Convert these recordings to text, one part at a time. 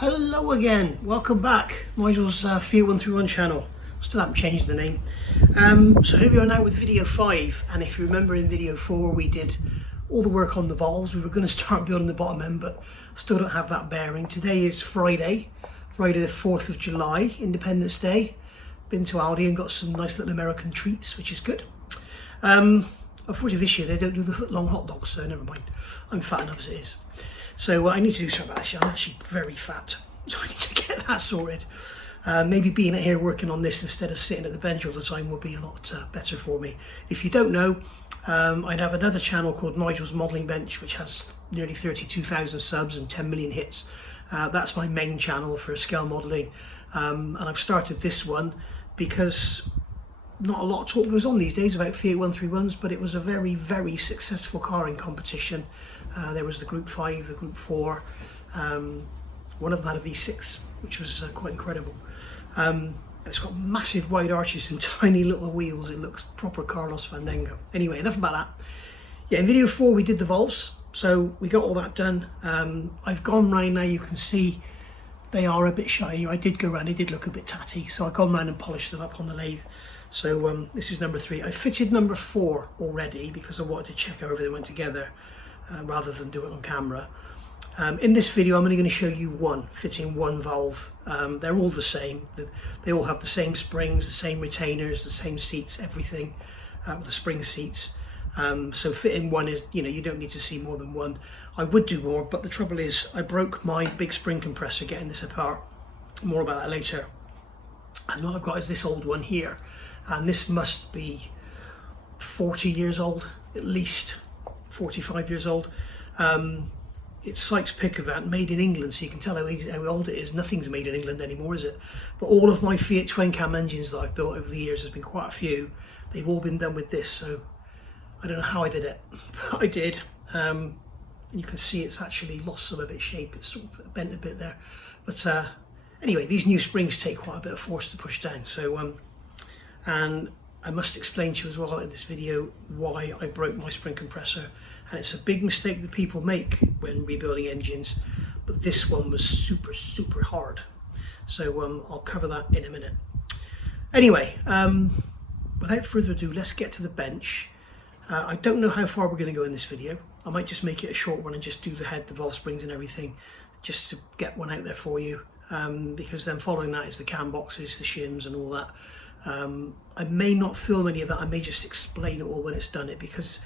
Hello again, welcome back. Nigel's Fiat 131 channel. Still haven't changed the name. So here we are now with video 5, and if you remember in video 4 we did all the work on the valves. We were going to start building the bottom end, but still don't have that bearing. Today is Friday the 4th of July, Independence Day. Been to Aldi and got some nice little American treats, which is good. Unfortunately this year they don't do the foot-long hot dogs, so never mind. I'm fat enough as it is. So I need to do something about that. I'm actually very fat, so I need to get that sorted. Maybe being here working on this instead of sitting at the bench all the time will be a lot better for me. If you don't know, I have another channel called Nigel's Modelling Bench, which has nearly 32,000 subs and 10 million hits. That's my main channel for scale modelling, and I've started this one because not a lot of talk goes on these days about Fiat 131s, but it was a very, very successful car in competition. There was the Group 5, the Group 4, one of them had a V6, which was quite incredible. And it's got massive wide arches and tiny little wheels. It looks proper Carlos Fandango. Anyway, enough about that. Yeah, in video 4 we did the valves, so we got all that done. I've gone round now, you can see they are a bit shiny. I did go round, they did look a bit tatty, so I've gone round and polished them up on the lathe. So this is number 3. I fitted number 4 already because I wanted to check how everything went together rather than do it on camera. In this video I'm only going to show you fitting one valve. They're all the same. They all have the same springs, the same retainers, the same seats, everything, the spring seats. So fitting one is, you don't need to see more than one. I would do more, but the trouble is I broke my big spring compressor getting this apart. More about that later. And what I've got is this old one here, and this must be 40 years old, at least 45 years old. It's Sykes-Pickervan, made in England, so you can tell how old it is. Nothing's made in England anymore, is it? But all of my Fiat twin cam engines that I've built over the years, there's been quite a few, they've all been done with this, so I don't know how I did it, but I did. You can see it's actually lost some of its shape, it's sort of bent a bit there. But anyway, these new springs take quite a bit of force to push down, so and I must explain to you as well in this video why I broke my spring compressor, and it's a big mistake that people make when rebuilding engines, but this one was super hard, so I'll cover that in a minute. Anyway, without further ado, let's get to the bench. I don't know how far we're going to go in this video. I might just make it a short one and just do the head, the valve springs and everything, just to get one out there for you, because then following that is the cam boxes, the shims and all that. I may not film any of that, I may just explain it all when it's done it, because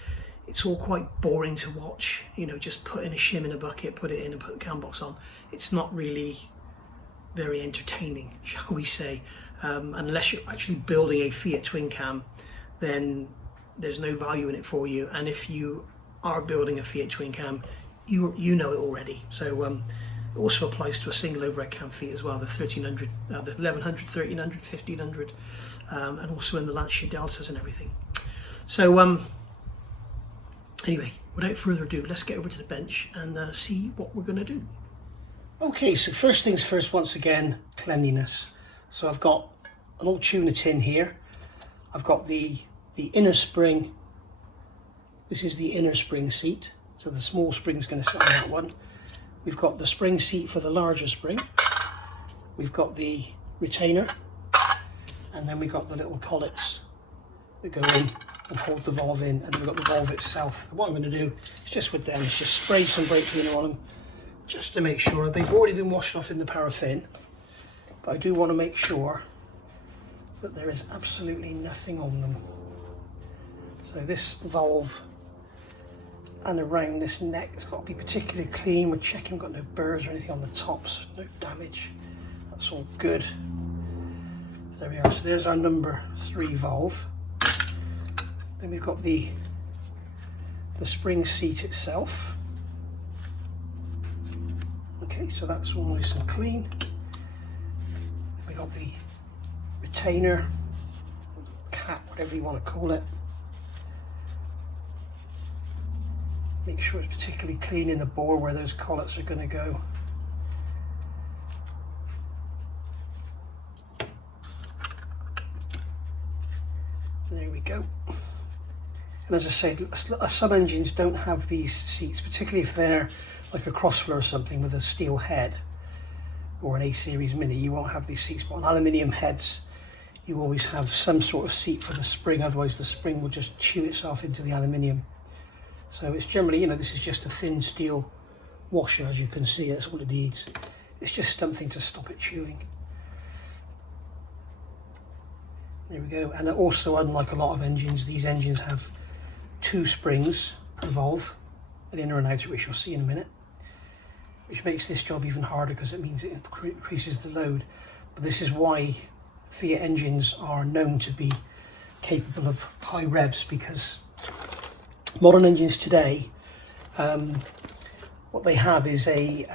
it's all quite boring to watch, just put in a shim in a bucket, put it in and put the cam box on. It's not really very entertaining, shall we say, unless you're actually building a Fiat twin cam, then there's no value in it for you, and if you are building a Fiat twin cam, you know it already. So it also applies to a single overhead cam Fiat as well, the 1300, the 1100, 1300, 1500, and also in the Lancia Deltas and everything. So anyway, without further ado, let's get over to the bench and see what we're going to do. Okay, so first things first, once again, cleanliness. So I've got an old tuna tin here. I've got the inner spring. This is the inner spring seat, so the small spring is going to sit on that one. We've got the spring seat for the larger spring. We've got the retainer, and then we've got the little collets that go in and hold the valve in, and then we've got the valve itself. And what I'm going to do is just with them, is just spray some brake cleaner on them, just to make sure. They've already been washed off in the paraffin, but I do want to make sure that there is absolutely nothing on them. So this valve and around this neck, it's got to be particularly clean. We're checking, got no burrs or anything on the tops, no damage. That's all good. So there we are. So there's our number 3 valve. Then we've got the spring seat itself. Okay, so that's all nice and clean. Then we got the retainer, cap, whatever you want to call it. Make sure it's particularly clean in the bore where those collets are going to go. There we go. And as I say, some engines don't have these seats, particularly if they're like a Crossflow or something with a steel head. or an A series Mini, you won't have these seats, but on aluminium heads you always have some sort of seat for the spring, otherwise the spring will just chew itself into the aluminium. So it's generally, you know, this is just a thin steel washer, as you can see. That's all it needs. It's just something to stop it chewing. There we go. And also, unlike a lot of engines, these engines have 2 springs per valve, an inner and outer, which you'll see in a minute, which makes this job even harder because it means it increases the load. But this is why Fiat engines are known to be capable of high revs, because modern engines today, what they have is a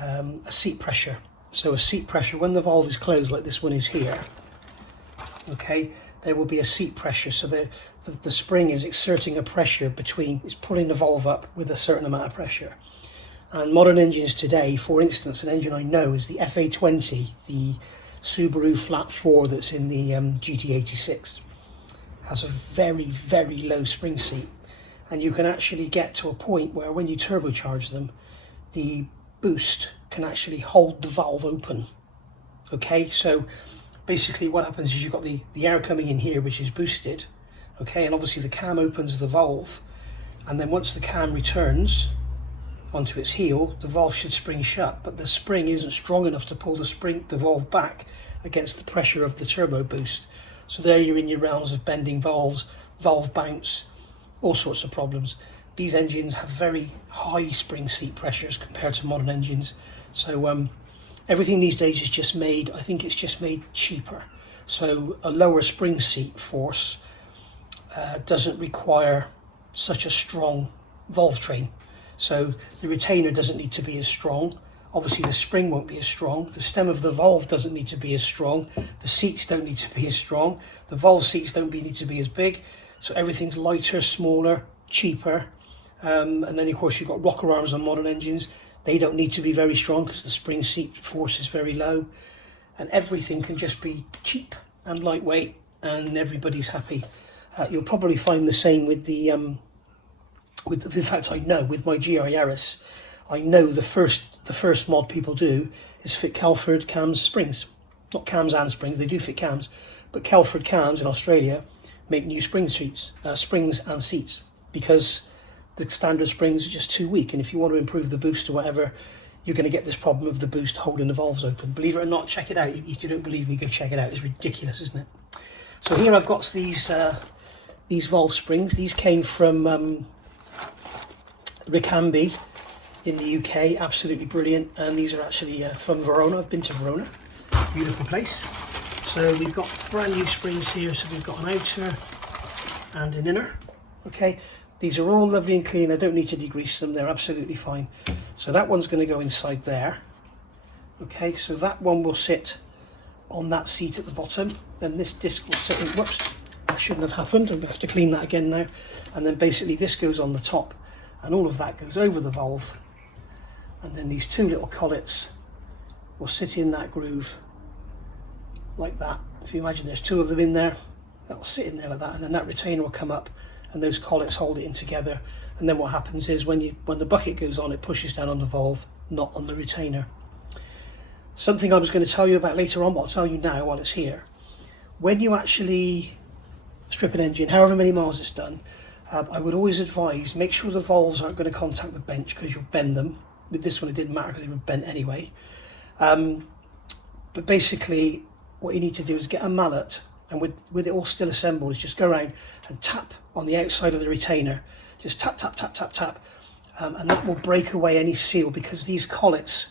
seat pressure. So a seat pressure, when the valve is closed like this one is here, okay, there will be a seat pressure. So the spring is exerting a pressure between, it's pulling the valve up with a certain amount of pressure. And modern engines today, for instance, an engine I know is the FA20, the Subaru Flat 4 that's in the GT86, has a very, very low spring seat. And you can actually get to a point where when you turbocharge them, the boost can actually hold the valve open. Okay, so basically what happens is you've got the air coming in here, which is boosted, okay, and obviously the cam opens the valve, and then once the cam returns onto its heel, the valve should spring shut, but the spring isn't strong enough to pull the valve back against the pressure of the turbo boost. So there you're in your realms of bending valves, valve bounce, all sorts of problems. These engines have very high spring seat pressures compared to modern engines. So everything these days is just made, I think it's just made cheaper. So a lower spring seat force doesn't require such a strong valve train. So the retainer doesn't need to be as strong. Obviously the spring won't be as strong. The stem of the valve doesn't need to be as strong. The seats don't need to be as strong. The valve seats don't need to be as big. So everything's lighter, smaller, cheaper. And then of course you've got rocker arms on modern engines. They don't need to be very strong because the spring seat force is very low. And everything can just be cheap and lightweight, and everybody's happy. You'll probably find the same with the in fact, I know with my GR Yaris, I know the first mod people do is fit Kelford cams springs. Not cams and springs, they do fit cams, but Kelford cams in Australia make new springs and seats, because the standard springs are just too weak, and if you want to improve the boost or whatever, you're going to get this problem of the boost holding the valves open. Believe it or not, check it out. If you don't believe me, go check it out. It's ridiculous, isn't it? So here I've got these valve springs. These came from Ricambi in the UK, absolutely brilliant, and these are actually from Verona. I've been to Verona, beautiful place. So we've got brand new springs here, so we've got an outer and an inner, okay. These are all lovely and clean. I don't need to degrease them, they're absolutely fine. So that one's going to go inside there, okay, so that one will sit on that seat at the bottom, then this disc will sit in, whoops, that shouldn't have happened, I'm going to have to clean that again now, and then basically this goes on the top, and all of that goes over the valve, and then these two little collets will sit in that groove like that. If you imagine there's two of them in there, that will sit in there like that, and then that retainer will come up and those collets hold it in together, and then what happens is when the bucket goes on, it pushes down on the valve, not on the retainer. Something I was going to tell you about later on, but I'll tell you now while it's here. When you actually strip an engine, however many miles it's done, I would always advise, make sure the valves aren't going to contact the bench, because you'll bend them. With this one it didn't matter because they were bent anyway. But basically what you need to do is get a mallet, and with it all still assembled, is just go around and tap on the outside of the retainer. Just tap, tap, tap, tap, tap. And that will break away any seal, because these collets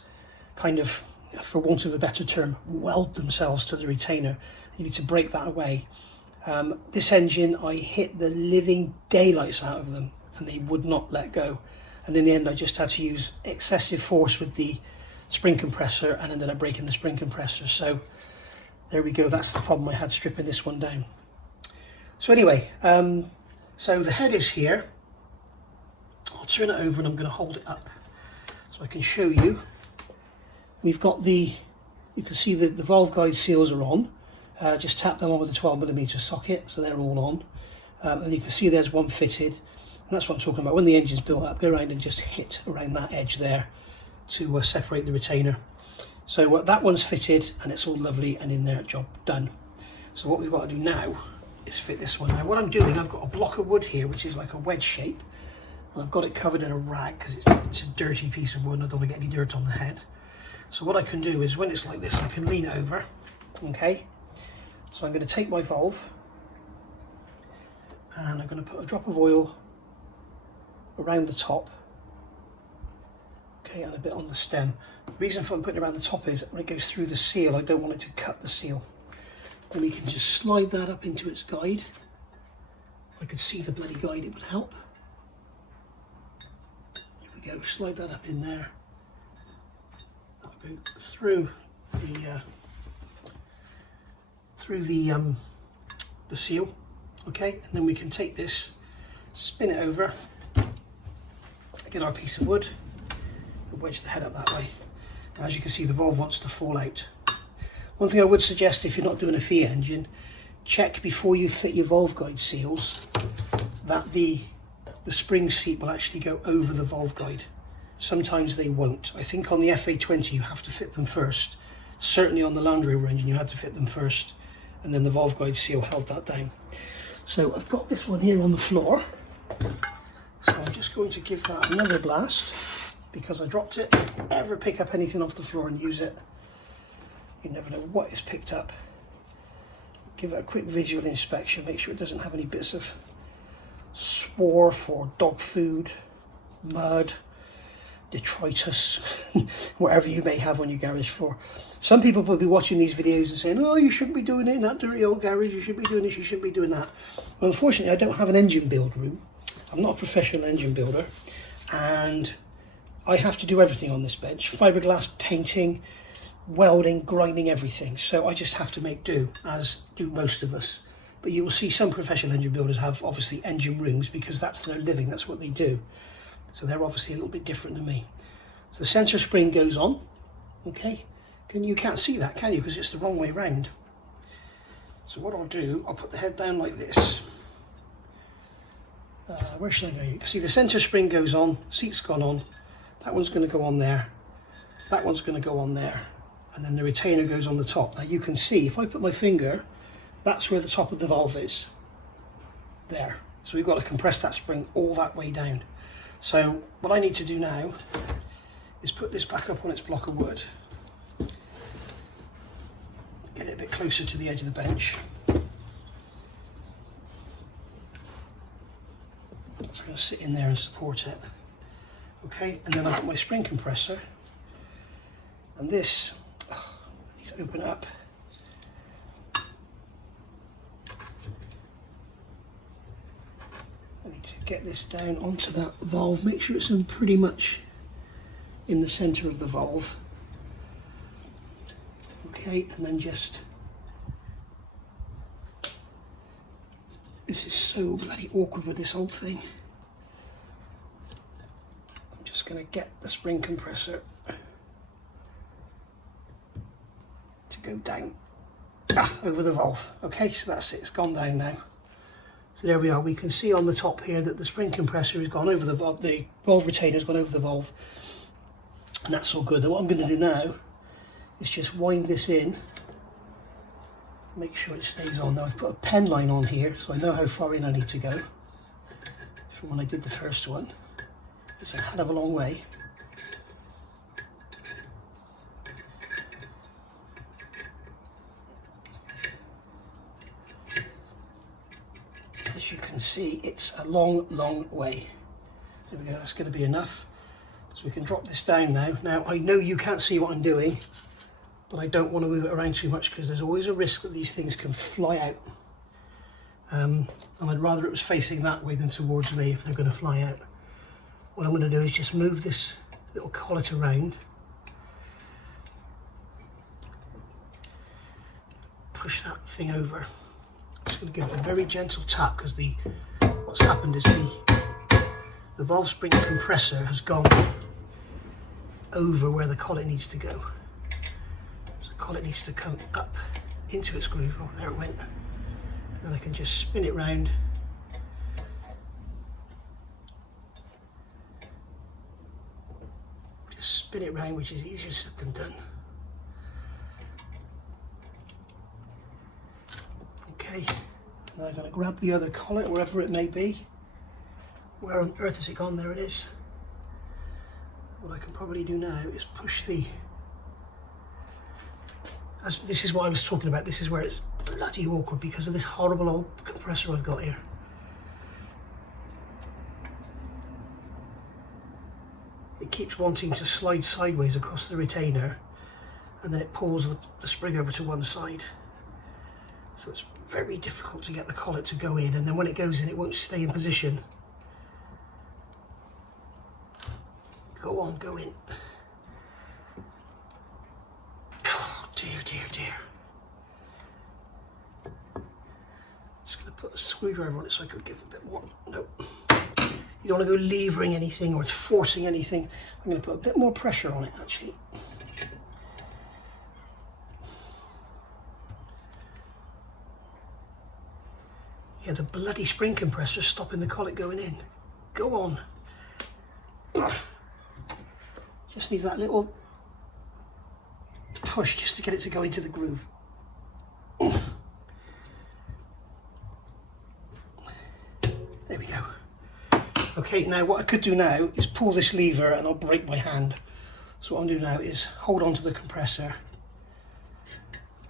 kind of, for want of a better term, weld themselves to the retainer. You need to break that away. This engine, I hit the living daylights out of them and they would not let go. And in the end I just had to use excessive force with the spring compressor and ended up breaking the spring compressor. So there we go, that's the problem I had stripping this one down. So anyway, so the head is here. I'll turn it over and I'm going to hold it up so I can show you. We've got you can see the valve guide seals are on. Just tap them on with a 12mm socket, so they're all on. And you can see there's one fitted, and that's what I'm talking about. When the engine's built up, go around and just hit around that edge there to separate the retainer. So that one's fitted and it's all lovely and in there, job done. So what we've got to do now is fit this one. Now what I'm doing, I've got a block of wood here which is like a wedge shape, and I've got it covered in a rag because it's a dirty piece of wood and I don't want to get any dirt on the head. So what I can do is when it's like this, I can lean it over, okay? So I'm going to take my valve and I'm going to put a drop of oil around the top, okay, and a bit on the stem. The reason for I'm putting it around the top is when it goes through the seal, I don't want it to cut the seal. Then we can just slide that up into its guide. If I could see the bloody guide, it would help. There we go, slide that up in there. That'll go through the seal, okay, and then we can take this, spin it over, get our piece of wood, and wedge the head up that way. Now, as you can see, the valve wants to fall out. One thing I would suggest, if you're not doing a Fiat engine, check before you fit your valve guide seals that the spring seat will actually go over the valve guide. Sometimes they won't. I think on the FA20 you have to fit them first. Certainly on the Land Rover engine you had to fit them first, and then the valve guide seal held that down. So I've got this one here on the floor, so I'm just going to give that another blast because I dropped it. Ever pick up anything off the floor and use it, you never know what is picked up. Give it a quick visual inspection, make sure it doesn't have any bits of swarf or dog food, mud, detritus, whatever you may have on your garage floor. Some people will be watching these videos and saying, oh, you shouldn't be doing it in that dirty old garage, you should be doing this, you shouldn't be doing that. Well, unfortunately, I don't have an engine build room. I'm not a professional engine builder, and I have to do everything on this bench. Fiberglass, painting, welding, grinding, everything. So I just have to make do, as do most of us. But you will see some professional engine builders have obviously engine rooms because that's their living, that's what they do. So they're obviously a little bit different than me. So the centre spring goes on, okay? You can't see that, can you? Because it's the wrong way round. So what I'll do, I'll put the head down like this. Where should I go? You can see the centre spring goes on, seat's gone on. That one's going to go on there. That one's going to go on there. And then the retainer goes on the top. Now you can see, if I put my finger, that's where the top of the valve is. There. So we've got to compress that spring all that way down. So what I need to do now is put this back up on its block of wood. Get it a bit closer to the edge of the bench. It's going to sit in there and support it. Okay, and then I've got my spring compressor. And this, I need to open it up. I need to get this down onto that valve, make sure it's in pretty much in the centre of the valve. Okay, and then just, this is so bloody awkward with this old thing. I'm just going to get the spring compressor to go down over the valve. Okay, so that's it, it's gone down now. So there we are, we can see on the top here that the spring compressor has gone over the valve retainer has gone over the valve, and that's all good. Now what I'm going to do now is just wind this in, make sure it stays on. Now I've put a pen line on here so I know how far in I need to go from when I did the first one. It's a hell of a long way. As you can see, it's a long way. There we go, that's going to be enough. So we can drop this down now. Now I know you can't see what I'm doing, but I don't want to move it around too much because there's always a risk that these things can fly out. And I'd rather it was facing that way than towards me if they're going to fly out. What I'm going to do is just move this little collet around, push that thing over. I'm just going to give it a very gentle tap because what's happened is the valve spring compressor has gone over where the collet needs to go. So the collet needs to come up into its groove. Oh, there it went. And I can just spin it round. Just spin it round, which is easier said than done. Okay, now I'm going to grab the other collet, wherever it may be. Where on earth has it gone? There it is. What I can probably do now is push the... This is what I was talking about. This is where it's bloody awkward because of this horrible old compressor I've got here. It keeps wanting to slide sideways across the retainer, and then it pulls the spring over to one side. So it's very difficult to get the collet to go in, and then when it goes in, it won't stay in position. Go on, go in. Oh, dear, dear, dear. Just going to put a screwdriver on it so I could give it a bit more. No. You don't want to go levering anything or forcing anything. I'm going to put a bit more pressure on it, actually. Yeah, the bloody spring compressor is stopping the collet going in. Go on. Just needs that little push just to get it to go into the groove. There we go. Okay, now what I could do now is pull this lever and I'll break my hand. So what I'm doing now is hold on to the compressor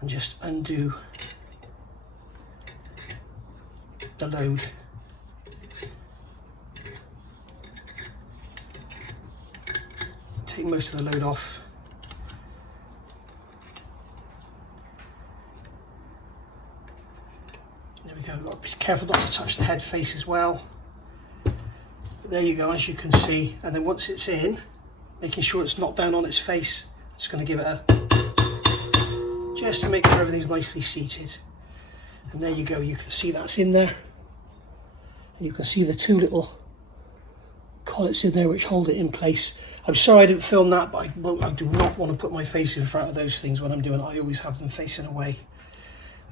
and just undo the load. Take most of the load off. There we go. Got to be careful not to touch the head face as well. There you go, as you can see. And then once it's in, making sure it's not down on its face, just going to give it a, just to make sure everything's nicely seated. And there you go, you can see that's in there. And you can see the two little collets in there which hold it in place. I'm sorry I didn't film that, but I do not want to put my face in front of those things when I'm doing it. I always have them facing away.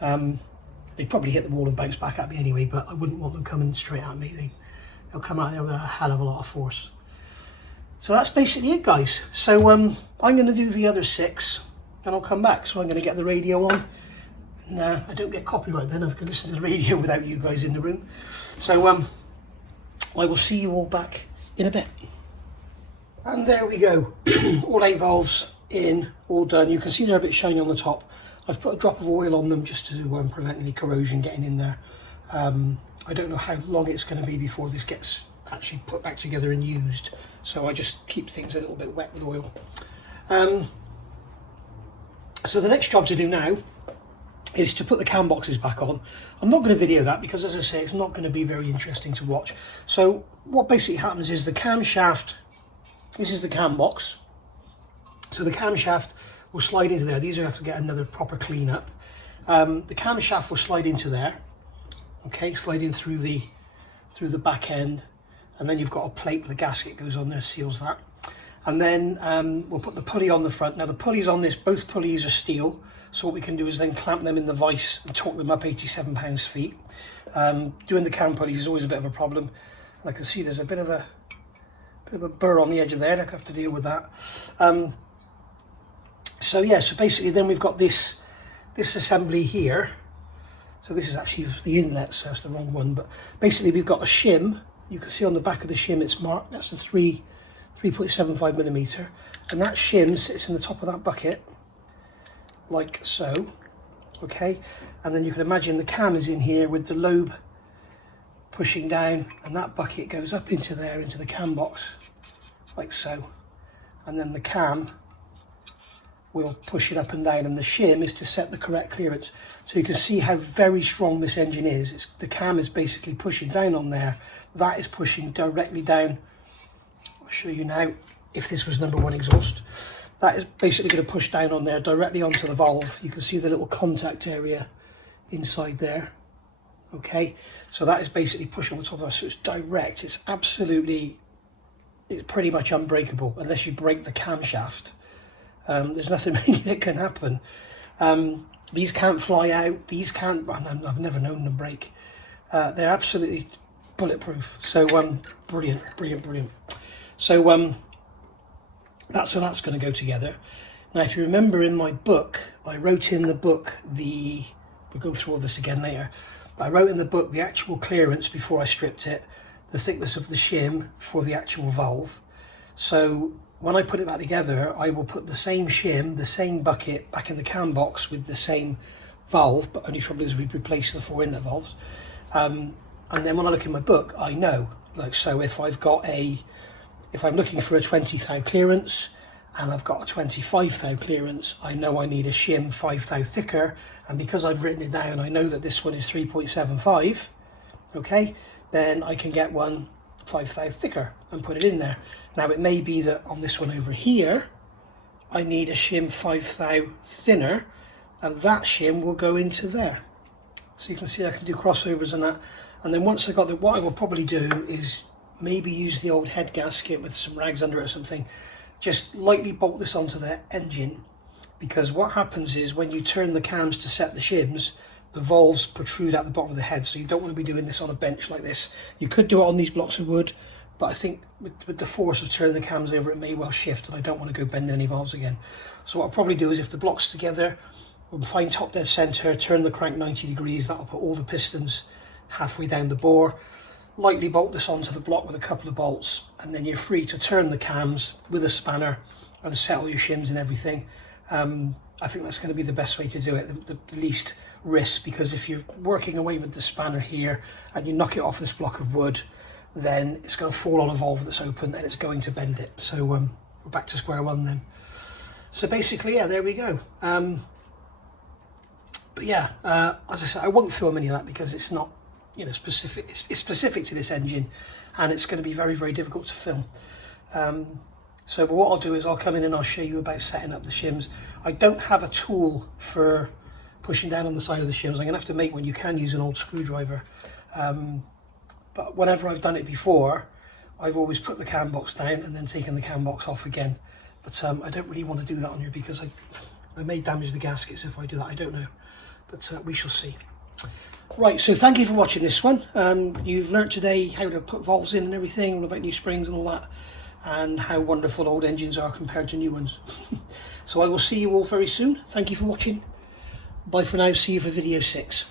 They probably hit the wall and bounce back at me anyway, but I wouldn't want them coming straight at me. They'll come out there with a hell of a lot of force. So that's basically it, guys. So I'm going to do the other 6 and I'll come back. So I'm going to get the radio on. No, I don't get copyright then. I can listen to the radio without you guys in the room. So I will see you all back in a bit. And there we go. All 8 valves in, all done. You can see they're a bit shiny on the top. I've put a drop of oil on them just to prevent any corrosion getting in there. I don't know how long it's going to be before this gets actually put back together and used. So I just keep things a little bit wet with oil. So the next job to do now is to put the cam boxes back on. I'm not going to video that because, as I say, it's not going to be very interesting to watch. So what basically happens is the camshaft, this is the cam box. So the camshaft will slide into there. These are have to get another proper clean up. The camshaft will slide into there. Okay, slide in through the back end, and then you've got a plate with a gasket goes on there, seals that. And then we'll put the pulley on the front. Now the pulleys on this, both pulleys are steel. So what we can do is then clamp them in the vise and torque them up 87 pounds-feet. Doing the cam pulleys is always a bit of a problem. And I can see there's a bit of a burr on the edge of there. I have to deal with that. So yeah, so basically then we've got this assembly here. So this is actually the inlet, so that's the wrong one. But basically we've got a shim. You can see on the back of the shim it's marked. That's a 3.75mm. And that shim sits in the top of that bucket, like so. Okay, and then you can imagine the cam is in here with the lobe pushing down, and that bucket goes up into there, into the cam box, like so. And then the cam will push it up and down, and the shim is to set the correct clearance. So you can see how very strong this engine is. The cam is basically pushing down on there. That is pushing directly down. I'll show you now if this was number 1 exhaust. That is basically going to push down on there directly onto the valve. You can see the little contact area inside there. Okay, so that is basically pushing on the top of that. So it's direct. It's pretty much unbreakable unless you break the camshaft. There's nothing really that can happen. These can't fly out. These can't. I've never known them break. They're absolutely bulletproof. So brilliant. So that's going to go together. Now, if you remember in my book, I wrote in the book the we'll go through all this again later. But I wrote in the book the actual clearance before I stripped it, the thickness of the shim for the actual valve. So when I put it back together, I will put the same shim, the same bucket back in the cam box with the same valve, but only trouble is we've replaced the 4 inlet valves. And then when I look in my book, I know, like, so if I'm looking for a 20 thou clearance and I've got a 25 thou clearance, I know I need a shim 5 thou thicker, and because I've written it down, I know that this one is 3.75, okay, then I can get one 5 thou thicker and put it in there. Now it may be that on this one over here, I need a shim 5 thou thinner, and that shim will go into there. So you can see I can do crossovers and that. And then once I got that, what I will probably do is maybe use the old head gasket with some rags under it or something, just lightly bolt this onto the engine, because what happens is when you turn the cams to set the shims, the valves protrude at the bottom of the head, so you don't want to be doing this on a bench like this. You could do it on these blocks of wood, but I think with the force of turning the cams over, it may well shift, and I don't want to go bending any valves again. So what I'll probably do is, if the block's together, we'll find top dead center, turn the crank 90 degrees, that'll put all the pistons halfway down the bore, lightly bolt this onto the block with a couple of bolts, and then you're free to turn the cams with a spanner and set all your shims and everything. I think that's going to be the best way to do it, the least risk, because if you're working away with the spanner here and you knock it off this block of wood, then it's going to fall on a valve that's open and it's going to bend it. So we're back to square one then. So basically, yeah, there we go. But yeah, as I said, I won't film any of that because it's not, you know, specific. It's specific to this engine, and it's going to be very, very difficult to film. But what I'll do is I'll come in and I'll show you about setting up the shims. I don't have a tool for pushing down on the side of the shims. I'm going to have to make one. You can use an old screwdriver. But whenever I've done it before, I've always put the cam box down and then taken the cam box off again. But I don't really want to do that on here because I may damage the gaskets if I do that. I don't know. But we shall see. Right, so thank you for watching this one. You've learnt today how to put valves in and everything, all about new springs and all that, and how wonderful old engines are compared to new ones. So I will see you all very soon. Thank you for watching. Bye for now. See you for video 6.